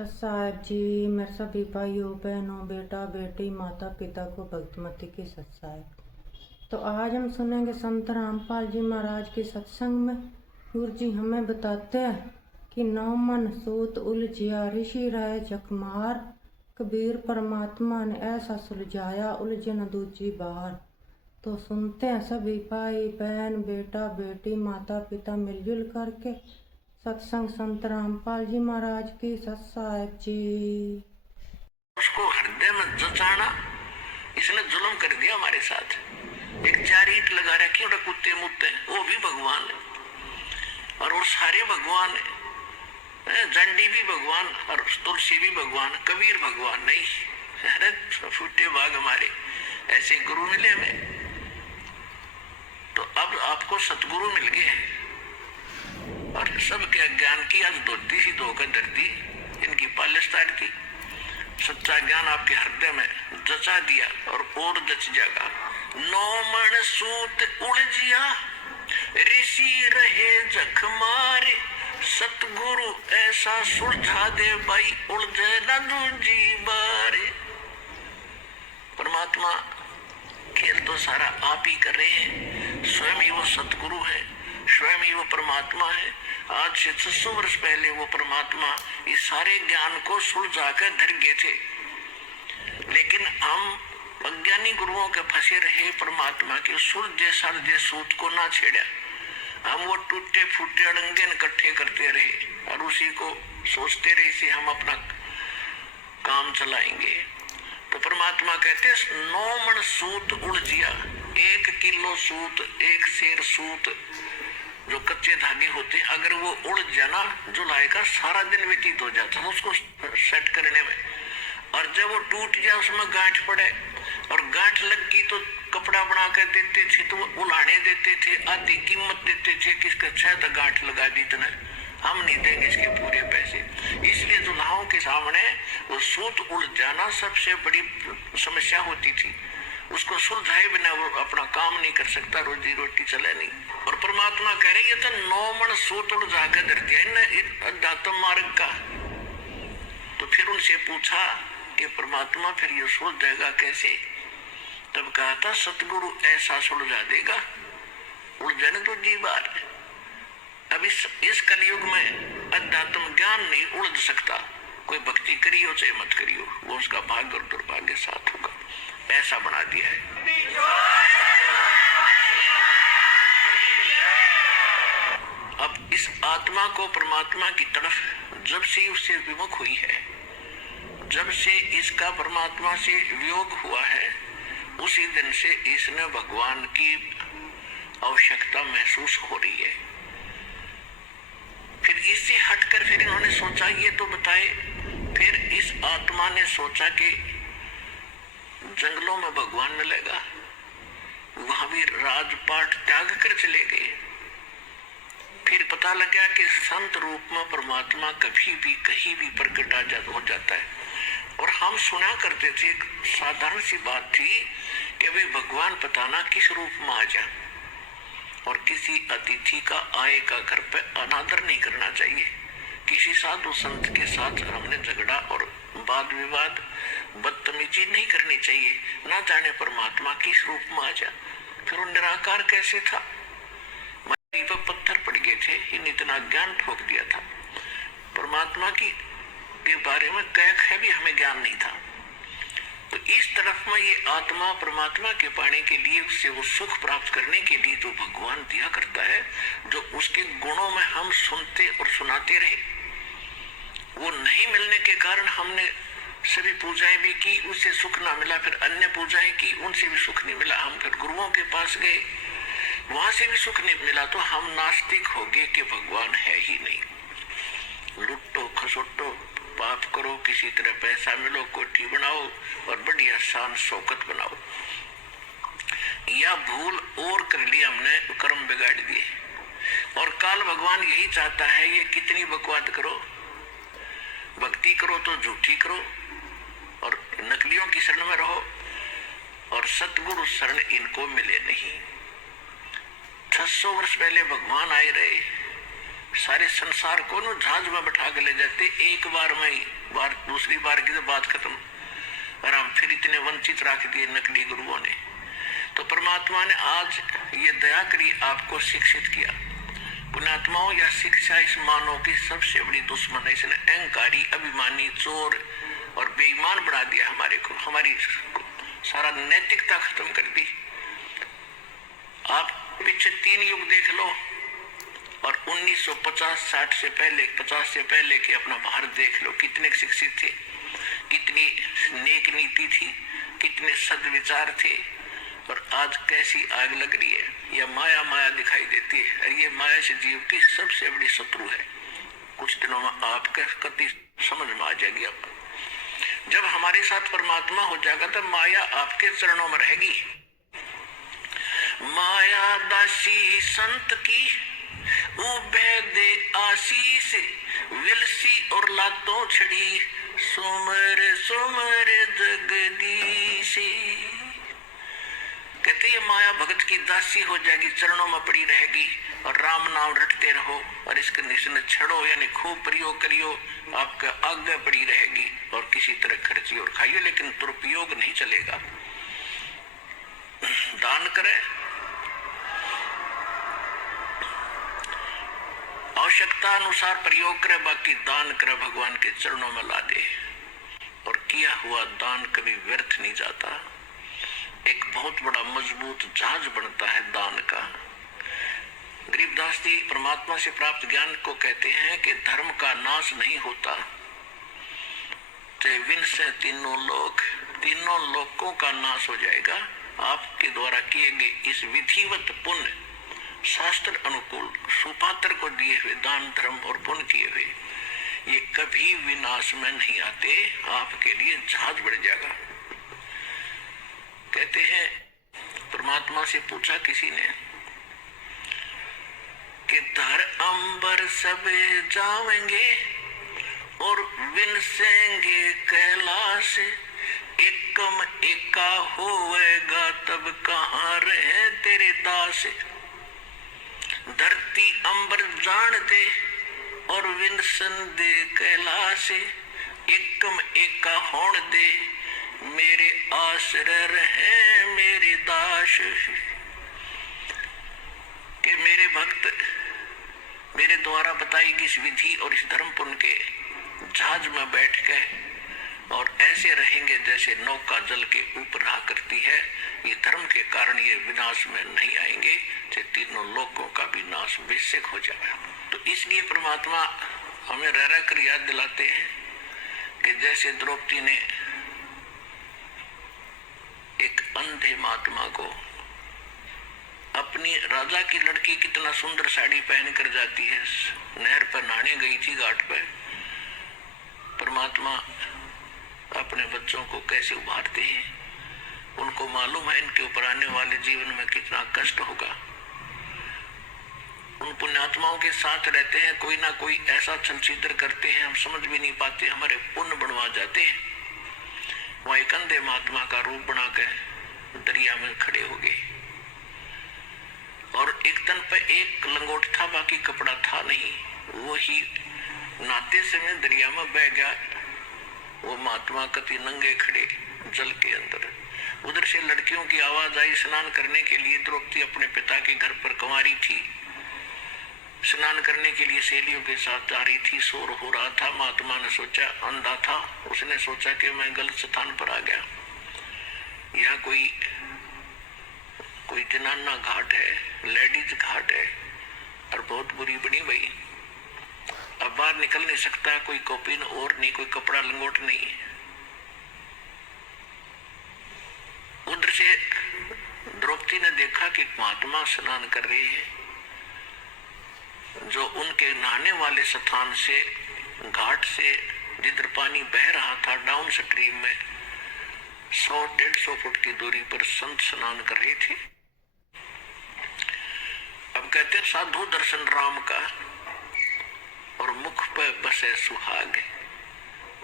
सत साहेब जी, मेरे सभी भाइयों बहनों बेटा बेटी माता पिता को भक्तमती की सत साहेब। तो आज हम सुनेंगे संत रामपाल जी महाराज के सत्संग में गुरु जी हमें बताते हैं कि नौ मन सूत उलझिया ऋषि रहे जखमार, कबीर परमात्मा ने ऐसा सुलझाया उलझन दूजी बार। तो सुनते हैं सभी भाई बहन बेटा बेटी माता पिता मिलजुल करके सत्संग संत रामपाल जी महाराज की सत साहेब जी। उसको हृदय में जचाना, इसने जुल्म कर दिया हमारे साथ। एक 4 ईंट लगा रखी और कुत्ते मुत्ते वो भी भगवान है और वो सारे भगवान है। झंडी भी भगवान और तुलसी भी भगवान, कबीर भगवान नहीं। अरे फूटे बाग हमारे ऐसे गुरु मिले हमें। तो अब आपको सतगुरु मिल गए हैं और सबके ज्ञान की आज धोती सी धोकर धरती इनकी पालिस्तान की सच्चा ज्ञान आपके हृदय में जचा दिया और जच जाएगा। नौ मन सूत उलझिया ऋषि रहे जख मारे, सतगुरु ऐसा सुलझा दे भाई उलझे न दूजी बारे। परमात्मा खेल तो सारा आप ही कर रहे हैं। स्वयं ही वो सतगुरु है, स्वयं ही वो परमात्मा है। आज से 600 वर्ष पहले वो परमात्मा इस सारे ज्ञान को सुलझा कर धर गए थे, लेकिन हम अज्ञानी गुरुओं के फंसे रहे। परमात्मा के सुलझे सालझे सूत को ना छेड़ा, हम वो टूटे फूटे अड़ंगे इकट्ठे करते रहे और उसी को सोचते रहे से हम अपना काम चलाएंगे। तो परमात्मा कहते 9 मन सूत उलझिया। 1 किलो सूत, 1 सेर सूत जो कच्चे धागे होते हैं, अगर वो उड़ जाना जुलाई का सारा दिन व्यतीत हो जाता है उसको सेट करने में। और जब वो टूट जाए उसमें गांठ पड़े और गांठ लग गई तो कपड़ा बना कर देते थे, तो उलाने देते थे, आधी कीमत देते थे। किसके 6 गांठ लगा दी तो हम नहीं देंगे इसके पूरे पैसे। इसलिए दुल्हाओं के सामने वो सूत उड़ जाना सबसे बड़ी समस्या होती थी। उसको सुलझाए बिना वो अपना काम नहीं कर सकता, रोजी रोटी चले नहीं। और परमात्मा कह रहे ये तो 9 मन सूत उलझा कर धर दिया अध्यात्म मार्ग का। तो फिर उनसे पूछा कि परमात्मा फिर ये सुलझाएगा कैसे? तब कहा था सतगुरु ऐसा सुलझा देगा उलझन दूजी बार। अब इस कलयुग में अध्यात्म ज्ञान नहीं उलझ सकता। कोई भक्ति करियो चाहे मत करियो, वो उसका भाग्य और दुर्भाग्य साथ होगा। ऐसा बना दिया है। अब इस आत्मा को परमात्मा की तरफ जब से उससे विमुख हुई है, जब से इसका परमात्मा से वियोग हुआ है, उसी दिन से इसने भगवान की आवश्यकता महसूस हो रही है। फिर इससे हटकर फिर इन्होंने सोचा ये तो बताए। फिर इस आत्मा ने सोचा कि जंगलों में भगवान मिलेगा, वहां भी राजपाट त्याग कर चले गए। फिर पता लगा कि संत रूप में परमात्मा कभी भी कहीं भी प्रकट हो जाता है। और हम सुना करते थे, साधारण सी बात थी कि भाई भगवान पता ना किस रूप में आ जाए, और किसी अतिथि का आए का घर पे अनादर नहीं करना चाहिए। किसी साधु संत के साथ हमने झगड़ा और वाद विवाद बदतमीजी नहीं करनी चाहिए। ना जाने परमात्मा किस रूप में आ जा। फिर वो निराकार कैसे था, मरी पर पत्थर पड़ गए थे, इन इतना ज्ञान ठोक दिया था। परमात्मा की के बारे में कह भी हमें ज्ञान नहीं था। तो इस तरफ में ये आत्मा परमात्मा के पाने के लिए, उससे वो सुख प्राप्त करने के लिए जो भगवान दिया करता है, जो उसके गुणों में हम सुनते और सुनाते रहे, वो नहीं मिलने के कारण हमने सभी पूजाएं भी की, उससे सुख ना मिला। फिर अन्य पूजाएं की, उनसे भी सुख नहीं मिला। हम फिर गुरुओं के पास गए, वहां से भी सुख नहीं मिला। तो हम नास्तिक हो गए कि भगवान है ही नहीं। लुट्टो खसुट्टो पाप करो, किसी तरह पैसा मिलो, कोठी बनाओ और बढ़िया शान शौकत बनाओ। या भूल और कर लिया हमने, कर्म बिगाड़ दिए। और काल भगवान यही चाहता है, ये कितनी बकवाद करो, भक्ति करो तो झूठी करो और नकलियों की शरण में रहो, और सतगुरु शरण इनको मिले नहीं। 600 वर्ष पहले भगवान आए रहे सारे संसार को न जहाज में बैठा के ले जाते, एक बार में ही बार दूसरी बार की तो बात खत्म, और हम फिर इतने वंचित रख दिए नकली गुरुओं ने। तो परमात्मा ने आज ये दया करी, आपको शिक्षित किया। पुण्यात्माओं, यह शिक्षा इस मानव की सबसे बड़ी दुश्मन है। इसने अहंकारी, अभिमानी, चोर और बेईमान बना दिया हमारे को, हमारी सारा नैतिकता खत्म कर दी। आप पीछे 3 युग देख लो और 1950-60 से पहले, 50 से पहले के अपना भारत देख लो, कितने शिक्षित थे, कितनी नेक नीति थी, कितने सद्विचार थे। और आज कैसी आग लग रही है, यह माया माया दिखाई देती है। और ये माया से जीव की सबसे बड़ी शत्रु है। कुछ दिनों में आपके कति समझ में आ जाएगी। अब जब हमारे साथ परमात्मा हो जाएगा तब माया आपके चरणों में रहेगी। माया दासी संत की उभे दे आशीष, विलसी और लातों छड़ी, सुमर सुमर जगदीश। कहते ये माया भगत की दासी हो जाएगी, चरणों में पड़ी रहेगी और राम नाम रटते रहो और इसके निशान छड़ो, यानी खूब प्रयोग करियो, आपके आगे पड़ी रहेगी और किसी तरह खर्चियो और खाइयो, लेकिन दुरुपयोग नहीं चलेगा। दान करें, आवश्यकता अनुसार प्रयोग करे, बाकी दान करे भगवान के चरणों में ला दे। और किया हुआ दान कभी व्यर्थ नहीं जाता, एक बहुत बड़ा मजबूत जहाज बनता है दान का। गरीबदास जी परमात्मा से प्राप्त ज्ञान को कहते हैं कि धर्म का नाश नहीं होता, चाहे विन से तीनों लोकों का नाश हो जाएगा। आपके द्वारा किए गए इस विधिवत पुण्य, शास्त्र अनुकूल, सुपात्र को दिए हुए दान, धर्म और पुण्य किए हुए, ये कभी विनाश में नहीं आते, आपके लिए जहाज बढ़ जाएगा। कहते हैं परमात्मा से पूछा किसी ने कि धर अंबर सब जावेंगे और विनसेंगे कैलाश, एकम एका होएगा तब कहाँ रहे तेरे दास। धरती अंबर जान दे और विनसन दे कैलाश, एकम एका होण दे मेरे आश्रय रहे मेरे दास। कि मेरे भक्त मेरे द्वारा बताई गई इस विधि और इस धर्म पुण्य के जहाज में बैठ के और ऐसे रहेंगे जैसे नौका जल के ऊपर रहा करती है। ये धर्म के कारण ये विनाश में नहीं आएंगे, चाहे तीनों लोगों का भी नाश बेशक हो जाए। तो इसलिए परमात्मा हमें रह रह कर याद दिलाते हैं कि जैसे द्रौपदी ने एक अंधे महात्मा को, अपनी राजा की लड़की कितना सुंदर साड़ी पहन कर जाती है, नहर पर नहाने गई थी घाट पर, परमात्मा अपने बच्चों को कैसे उभारते हैं। उनको मालूम है इनके ऊपर आने वाले जीवन में कितना कष्ट होगा। उन पुण्यात्माओं के साथ रहते हैं, कोई ना कोई ऐसा छलछिद्र करते हैं, हम समझ भी नहीं पाते, हमारे पुण्य बनवा जाते हैं। वह एक अंधे महात्मा का रूप बनाकर दरिया में खड़े हो गए और एक तन पे एक लंगोट था, बाकी कपड़ा था नहीं। वो ही नहाते समय दरिया में बह गया। वो महात्मा कति नंगे खड़े जल के अंदर। उधर से लड़कियों की आवाज आई स्नान करने के लिए। द्रौपदी अपने पिता के घर पर कुंवारी थी, स्नान करने के लिए सहेलियों के साथ जा रही थी। शोर हो रहा था। महात्मा ने सोचा, अंधा था, उसने सोचा कि मैं गलत स्थान पर आ गया, यहाँ कोई जनाना घाट है, लेडीज घाट है और बहुत बुरी बनी भाई। अब बाहर निकल नहीं सकता, कोई कॉपिन और नहीं, कोई कपड़ा लंगोट नहीं। उधर से द्रौपदी ने देखा कि महात्मा स्नान कर रहे हैं, जो उनके नहाने वाले स्थान से, घाट से जिधर पानी बह रहा था डाउन स्ट्रीम में 100-150 फुट की दूरी पर संत स्नान कर रहे थे। अब कहते हैं साधु दर्शन राम का और मुख पर बसे सुहाग।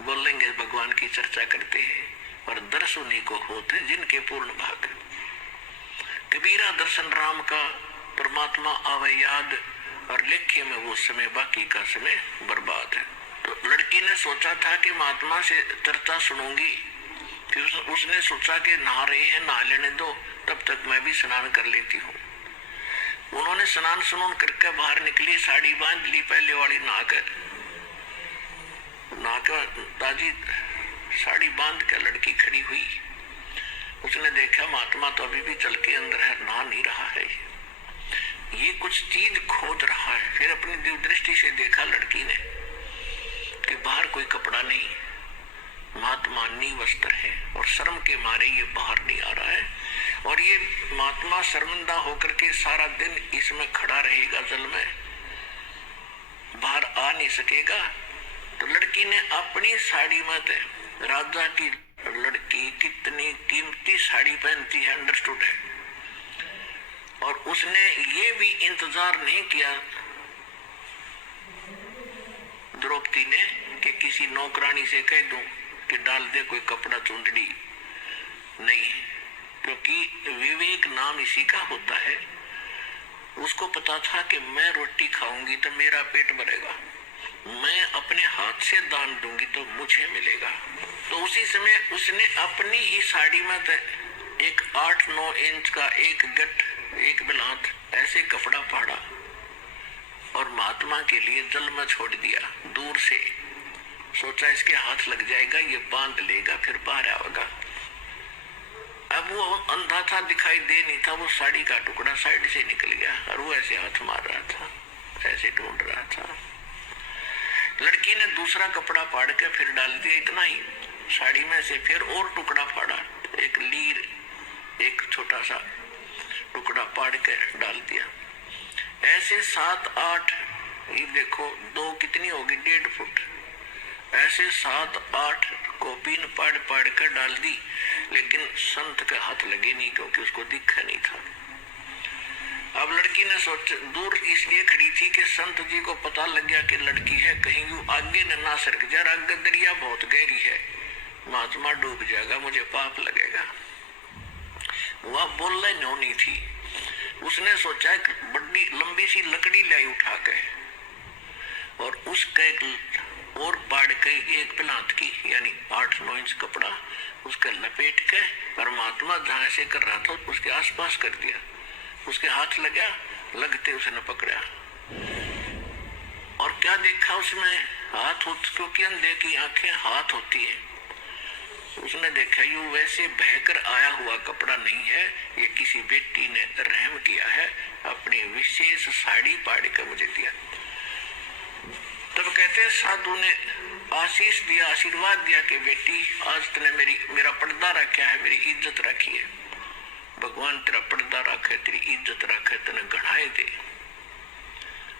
बोलेंगे भगवान की चर्चा करते हैं और दर्श उन्हीं को होते जिनके पूर्ण भाग। कबीरा दर्शन राम का, परमात्मा आवे याद, और लेख्य में वो समय, बाकी का समय बर्बाद है। तो लड़की ने सोचा था कि महात्मा से चर्चा सुनूंगी, फिर उसने सोचा कि नहा रहे हैं, नहा लेने दो, तब तक मैं भी स्नान कर लेती हूँ। उन्होंने स्नान सुनान करके बाहर निकली, साड़ी बांध ली पहले वाली, नहाकर ताजी साड़ी बांध कर लड़की खड़ी हुई। उसने देखा महात्मा तो अभी भी चल के अंदर है, नहा नहीं रहा है, ये कुछ चीज खोज रहा है। फिर अपनी दिव्य दृष्टि से देखा लड़की ने कि बाहर कोई कपड़ा नहीं, महात्मा निवस्त्र है और शर्म के मारे ये बाहर नहीं आ रहा है। और ये महात्मा शर्मिंदा होकर के सारा दिन इसमें खड़ा रहेगा, जल में बाहर आ नहीं सकेगा। तो लड़की ने अपनी साड़ी में, राजा की लड़की कितनी कीमती साड़ी पहनती है, अंडरस्टूड है। और उसने ये भी इंतजार नहीं किया द्रौपदी ने कि किसी नौकरानी से कह दूं कि डाल दे कोई कपड़ा, चुंदड़ी नहीं, क्योंकि विवेक नाम इसी का होता है। उसको पता था कि मैं रोटी खाऊंगी तो मेरा पेट भरेगा, मैं अपने हाथ से दान दूंगी तो मुझे मिलेगा। तो उसी समय उसने अपनी ही साड़ी में एक 8-9 इंच का एक गट, एक बिलात ऐसे कपड़ा फाड़ा और महात्मा के लिए जल में छोड़ दिया दूर से। सोचा इसके हाथ लग जाएगा, ये बांध लेगा, फिर बाहर आएगा। अब वो अंधा था, दिखाई दे नहीं था, वो साड़ी का टुकड़ा साइड से निकल गया और वो ऐसे हाथ मार रहा था, ऐसे ढूंढ रहा था। लड़की ने दूसरा कपड़ा फाड़ के फिर डाल दिया, इतना ही। साड़ी में से फिर और टुकड़ा फाड़ा, एक लीर, एक छोटा सा टुकड़ा फाड़ के डाल दिया। ऐसे 7-8, ये देखो 2 कितनी होगी, 1.5 फुट, ऐसे 7-8 कॉपीन पाड़ कर डाल दी। लेकिन संत का हाथ लगे नहीं, क्योंकि उसको दिखा नहीं था। अब लड़की ने सोचा, दूर इसलिए खड़ी थी कि संत जी को पता लग गया कि लड़की है, कहीं वो आगे ना सरक जाए, आगे दरिया बहुत गहरी है, महात्मा डूब जाएगा, मुझे पाप लगेगा। वह बोलना नहीं थी। उसने सोचा एक बड़ी लंबी सी लकड़ी लाई उठा के और उसका एक और पाड़ के एक पिलात की, यानी 8-9 इंच कपड़ा उसका लपेट के परमात्मा जहां से कर रहा था उसके आसपास कर दिया। उसके हाथ लगा, लगते उसने पकड़ा और क्या देखा उसमें, हाथ होती, क्योंकि अंधे की आंखें हाथ होती है। उसने देखा ये वैसे बहकर आया हुआ कपड़ा नहीं है, ये किसी बेटी ने रहम किया है, अपनी विशेष साड़ी पाड़ के मुझे दिया। तब कहते हैं साधु ने आशीष दिया, आशीर्वाद दिया कि बेटी आज तूने मेरा पर्दा रखा है, मेरी इज्जत रखी है, भगवान तेरा पर्दा रखे, तेरी इज्जत रखे, तेने गढ़ाए दे।